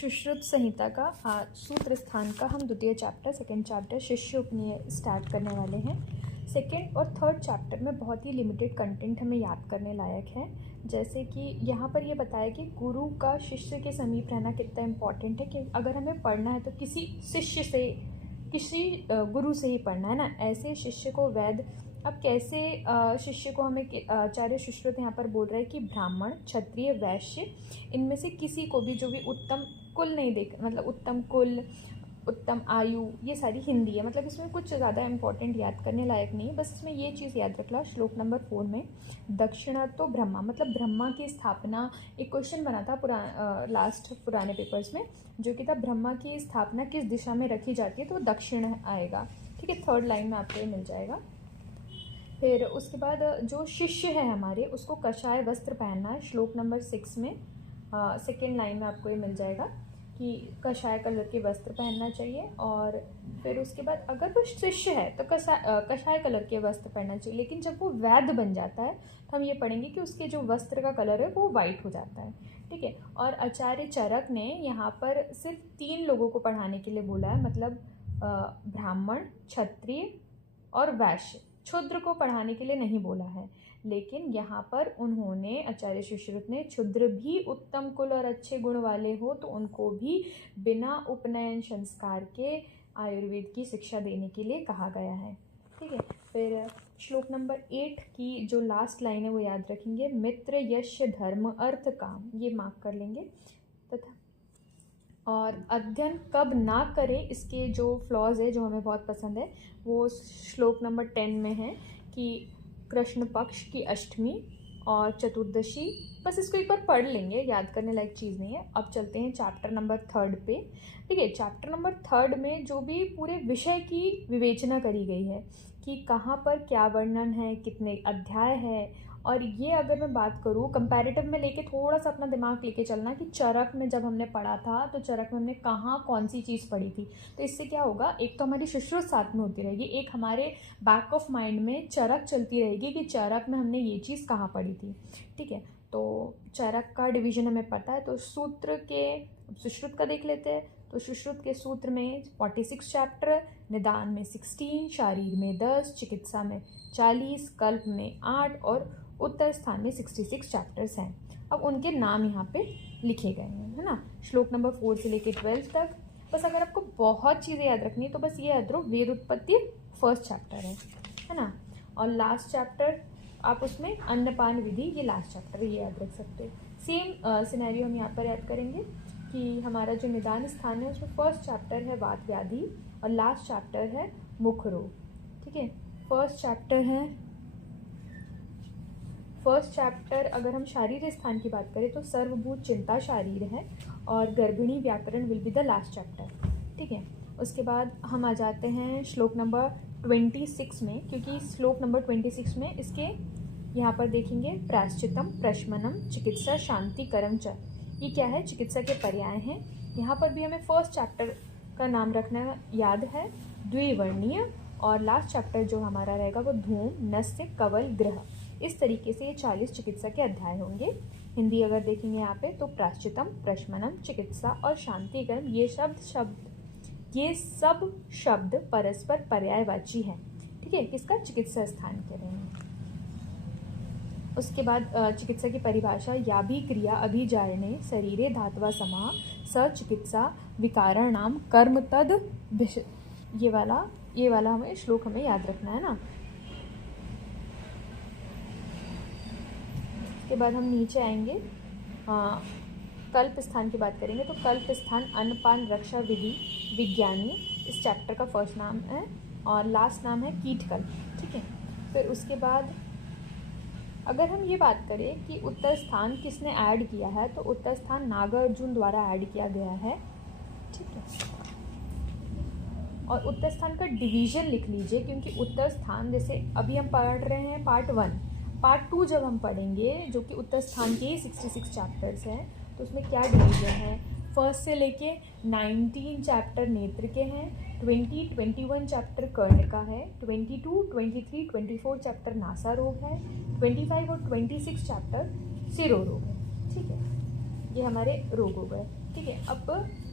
सुश्रुत संहिता का सूत्र स्थान का हम द्वितीय चैप्टर सेकंड चैप्टर शिष्य उपनिषद स्टार्ट करने वाले हैं। सेकंड और थर्ड चैप्टर में बहुत ही लिमिटेड कंटेंट हमें याद करने लायक है। जैसे कि यहाँ पर ये बताया कि गुरु का शिष्य के समीप रहना कितना इम्पोर्टेंट है, कि अगर हमें पढ़ना है तो किसी शिष्य से, किसी गुरु से ही पढ़ना है ना। ऐसे शिष्य को वेद, अब कैसे शिष्य को हमें आचार्य सुश्रुत यहाँ पर बोल रहा है कि ब्राह्मण, क्षत्रिय, वैश्य, इनमें से किसी को भी जो भी उत्तम कुल नहीं देख, मतलब उत्तम कुल, उत्तम आयु, ये सारी हिंदी है, मतलब इसमें कुछ ज़्यादा इंपॉर्टेंट याद करने लायक नहीं है। बस इसमें ये चीज़ याद रखना, श्लोक नंबर 4 में दक्षिणा तो ब्रह्मा, मतलब ब्रह्मा की स्थापना, एक क्वेश्चन बना था लास्ट पुराने पेपर्स में, जो कि था ब्रह्मा की स्थापना किस दिशा में रखी जाती है, तो दक्षिण आएगा। ठीक है, थर्ड लाइन में आपको ये मिल जाएगा। फिर उसके बाद जो शिष्य है हमारे, उसको कषाय वस्त्र पहनना है। श्लोक नंबर 6 में सेकेंड लाइन में आपको ये मिल जाएगा कि कषाय कलर के वस्त्र पहनना चाहिए। और फिर उसके बाद अगर वो शिष्य है तो कषाय कलर के वस्त्र पहनना चाहिए, लेकिन जब वो वैद्य बन जाता है तो हम ये पढ़ेंगे कि उसके जो वस्त्र का कलर है वो वाइट हो जाता है। ठीक है, और आचार्य चरक ने यहाँ पर सिर्फ 3 लोगों को पढ़ाने के लिए बोला है, मतलब ब्राह्मण, क्षत्रिय और वैश्य। क्षुद्र को पढ़ाने के लिए नहीं बोला है, लेकिन यहाँ पर उन्होंने, आचार्य सुश्रुत ने, क्षुद्र भी उत्तम कुल और अच्छे गुण वाले हो तो उनको भी बिना उपनयन संस्कार के आयुर्वेद की शिक्षा देने के लिए कहा गया है। ठीक है, फिर श्लोक नंबर 8 की जो लास्ट लाइन है वो याद रखेंगे, मित्र यश धर्म अर्थ काम, ये मार्क कर लेंगे। तथा और अध्ययन कब ना करें, इसके जो फ्लॉज है जो हमें बहुत पसंद है वो श्लोक नंबर 10 में है कि कृष्ण पक्ष की अष्टमी और चतुर्दशी। बस इसको एक बार पढ़ लेंगे, याद करने लायक चीज़ नहीं है। अब चलते हैं चैप्टर नंबर 3 पे। ठीक है, चैप्टर नंबर 3 में जो भी पूरे विषय की विवेचना करी गई है कि कहाँ पर क्या वर्णन है, कितने अध्याय है। और ये अगर मैं बात करूँ कंपैरेटिव में लेके, थोड़ा सा अपना दिमाग लेके चलना कि चरक में जब हमने पढ़ा था तो चरक में हमने कहाँ कौन सी चीज़ पढ़ी थी, तो इससे क्या होगा, एक तो हमारी सुश्रुत साथ में होती रहेगी, एक हमारे बैक ऑफ माइंड में चरक चलती रहेगी कि चरक में हमने ये चीज़ कहाँ पढ़ी थी। ठीक है, तो चरक का डिवीजन हमें पता है, तो सूत्र के सुश्रुत का देख लेते हैं। तो सुश्रुत के सूत्र में 46 चैप्टर, निदान में 16, शारीर में 10, चिकित्सा में 40, कल्प में 8 और उत्तर स्थान में 66 चैप्टर्स हैं। अब उनके नाम यहाँ पे लिखे गए हैं, है ना, श्लोक नंबर 4 से लेके 12 तक। बस अगर आपको बहुत चीज़ें याद रखनी है तो बस ये याद रखो, वेद उत्पत्ति फर्स्ट चैप्टर है ना, और लास्ट चैप्टर आप उसमें अन्नपान विधि, ये लास्ट चैप्टर है, ये याद रख सकते हो। सेम सिनेरियो हम यहाँ पर याद करेंगे कि हमारा जो निदान स्थान है उसमें फर्स्ट चैप्टर है वात व्याधि और लास्ट चैप्टर है मुख रोग। ठीक है, फर्स्ट चैप्टर अगर हम शारीर स्थान की बात करें तो सर्वभूत चिंता शारीर है और गर्भिणी व्याकरण will be the last chapter. ठीक है, उसके बाद हम आ जाते हैं श्लोक नंबर 26 में, क्योंकि श्लोक नंबर 26 में इसके यहाँ पर देखेंगे प्रायश्चितम, प्रशमनम, चिकित्सा, शांति, कर्म च, ये क्या है, चिकित्सा के पर्याय हैं। यहाँ पर भी हमें फर्स्ट चैप्टर का नाम रखना याद है, द्विवर्णीय, और लास्ट चैप्टर जो हमारा रहेगा वो धूम, नस्य, कवल, ग्रह। इस तरीके से ये 40 चिकित्सा के अध्याय होंगे। हिंदी अगर देखेंगे यहाँ पे तो प्रायश्चितम, प्रशमनम, चिकित्सा और शांति, कर्म, ये सब शब्द परस्पर पर्यायवाची हैं। ठीक है, किसका, चिकित्सा स्थान के रहेंगे। उसके बाद चिकित्सा की परिभाषा, या भी क्रिया अभिजायने शरीरे धात्वा समा स चिकित्सा विकाराणाम कर्म तद, ये वाला हमें श्लोक हमें याद रखना है ना। उसके बाद हम नीचे आएंगे, कल्प स्थान की बात करेंगे तो कल्प स्थान अन्नपान रक्षा विधि विज्ञानी, इस चैप्टर का फर्स्ट नाम है और लास्ट नाम है कीटकल्प। ठीक है, फिर उसके बाद अगर हम ये बात करें कि उत्तर स्थान किसने ऐड किया है, तो उत्तर स्थान नागार्जुन द्वारा ऐड किया गया है। ठीक है, और उत्तर स्थान का डिवीजन लिख लीजिए, क्योंकि उत्तर स्थान जैसे अभी हम पढ़ रहे हैं पार्ट 1, पार्ट 2 जब हम पढ़ेंगे जो कि उत्तर स्थान के 66 चैप्टर्स हैं, तो उसमें क्या डिवीजन है, फर्स्ट से लेके 19 चैप्टर नेत्र के हैं, 21 चैप्टर कर्ण का है, 22, 23, 24 चैप्टर नासा रोग है, 25 और 26 चैप्टर सिरो रोग है। ठीक है, ये हमारे रोग हो गए। ठीक है, अब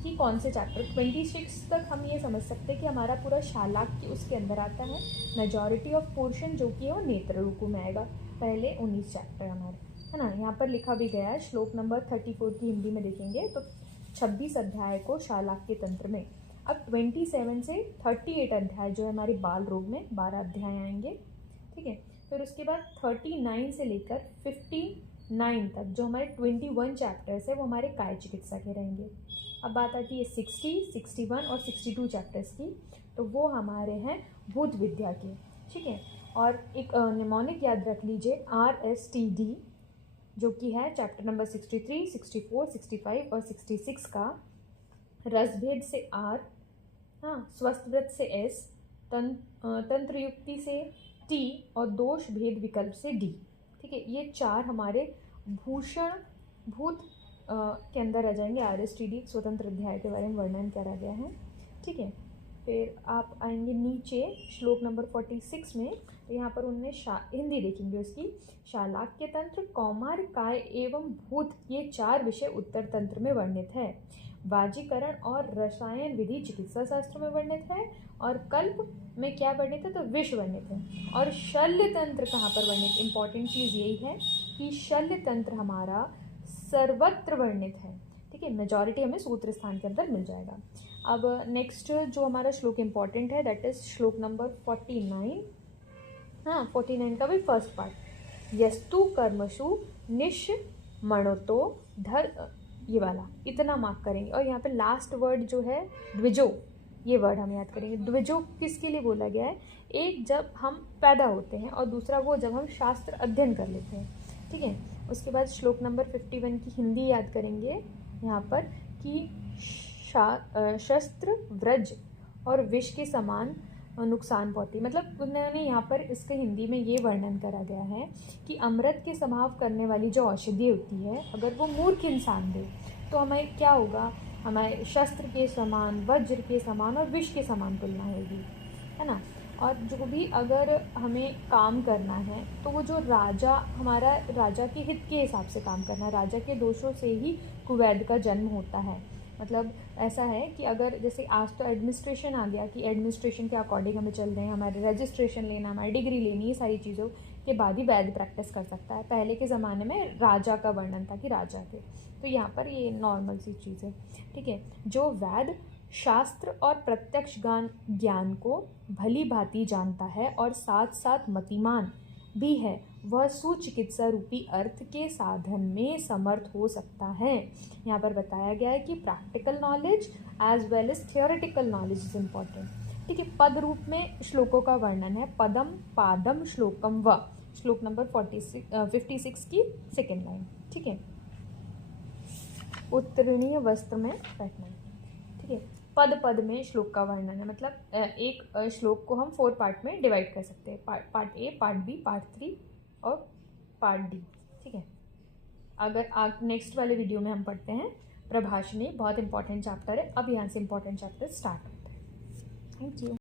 कि कौन से चैप्टर 26 तक हम ये समझ सकते हैं कि हमारा पूरा शालाक्य उसके अंदर आता है। मेजॉरिटी ऑफ पोर्शन जो कि है वो नेत्र रुकु में आएगा। पहले 19 चैप्टर हमारे, है ना। यहाँ पर लिखा भी गया है, श्लोक नंबर 34 की हिंदी में देखेंगे तो 26 अध्याय को शालाक्य तंत्र में। अब 27 से 38 अध्याय जो है हमारे बाल रोग में 12 अध्याय आएंगे। ठीक है, फिर उसके बाद 39 से लेकर 59 तक जो हमारे 21 चैप्टर्स है वो हमारे काय चिकित्सा के रहेंगे। अब बात आती है 60, 61 और 62 चैप्टर्स की, तो वो हमारे हैं भूत विद्या के। ठीक है, और एक निमोनिक याद रख लीजिए RSTD जो कि है चैप्टर नंबर 63, 64, 65 और 66 का। रसभेद से R, हाँ, स्वस्थ व्रत से S, तंत्र युक्ति से T और दोष भेद विकल्प से D। ठीक है, ये 4 हमारे भूषण भूत के अंदर आ जाएंगे। RSTD स्वतंत्र अध्याय के बारे में वर्णन करा गया है। ठीक है, फिर आप आएंगे नीचे श्लोक नंबर 46 में, तो यहाँ पर उनने हिंदी देखेंगे उसकी। शालाक्य तंत्र, कौमार, काय एवं भूत ये 4 विषय उत्तर तंत्र में वर्णित है। वाजीकरण और रसायन विधि चिकित्सा शास्त्र में वर्णित है। और कल्प में क्या वर्णित है, तो विष वर्णित है। और शल्य तंत्र कहाँ पर वर्णित, इंपॉर्टेंट चीज़ यही है कि शल्य तंत्र हमारा सर्वत्र वर्णित है। ठीक है, मेजॉरिटी हमें सूत्र स्थान के अंदर मिल जाएगा। अब नेक्स्ट जो हमारा श्लोक इंपॉर्टेंट है दैट इज श्लोक नंबर 49। हाँ, 49 का भी फर्स्ट पार्ट, यस्तु कर्मसु निश मणोतो धर, ये वाला इतना मार्क करेंगे। और यहाँ पे लास्ट वर्ड जो है द्विजो, ये वर्ड हम याद करेंगे। द्विजो किसके लिए बोला गया है, एक जब हम पैदा होते हैं और दूसरा वो जब हम शास्त्र अध्ययन कर लेते हैं। ठीक है, उसके बाद श्लोक नंबर 51 की हिंदी याद करेंगे यहाँ पर कि शस्त्र व्रज और विष के समान नुकसान पहुँचती। मतलब उन्होंने यहाँ पर इसके हिंदी में ये वर्णन करा गया है कि अमृत के समाव करने वाली जो औषधि होती है, अगर वो मूर्ख इंसान दे तो हमें क्या होगा, हमारे शस्त्र के समान, वज्र के समान और विष के समान तुलना होगी, है ना। और जो भी अगर हमें काम करना है तो वो जो राजा, हमारा राजा के हित के हिसाब से काम करना है। राजा के दोषों से ही कुवैद का जन्म होता है। मतलब ऐसा है कि अगर जैसे आज तो एडमिनिस्ट्रेशन आ गया कि एडमिनिस्ट्रेशन के अकॉर्डिंग हमें चल रहे हैं, हमारे रजिस्ट्रेशन लेना, हमारी डिग्री लेनी, ये सारी चीज़ों के बाद ही वैद प्रैक्टिस कर सकता है। पहले के ज़माने में राजा का वर्णन था कि राजा थे, तो यहाँ पर ये नॉर्मल सी चीज़ है। ठीक है, जो वैद शास्त्र और प्रत्यक्ष ज्ञान को भली भांति जानता है और साथ साथ मतिमान भी है, वह सुचिकित्सा रूपी अर्थ के साधन में समर्थ हो सकता है। यहाँ पर बताया गया है कि practical knowledge as well as theoretical knowledge is important. ठीक है, पद रूप में श्लोकों का वर्णन है, पदम पादम श्लोकम व, श्लोक नंबर 56 की सेकेंड लाइन। ठीक है, उत्तरणीय वस्त्र में बैठना। ठीक है, पद पद में श्लोक का वर्णन है। मतलब एक श्लोक को हम 4 पार्ट में डिवाइड कर सकते हैं, part A, part B, part 3 और पार्ट डी। ठीक है, अगर नेक्स्ट वाले वीडियो में हम पढ़ते हैं प्रभाषणी, बहुत इंपॉर्टेंट चैप्टर है। अब यहाँ से इंपॉर्टेंट चैप्टर स्टार्ट होता है। Thank you.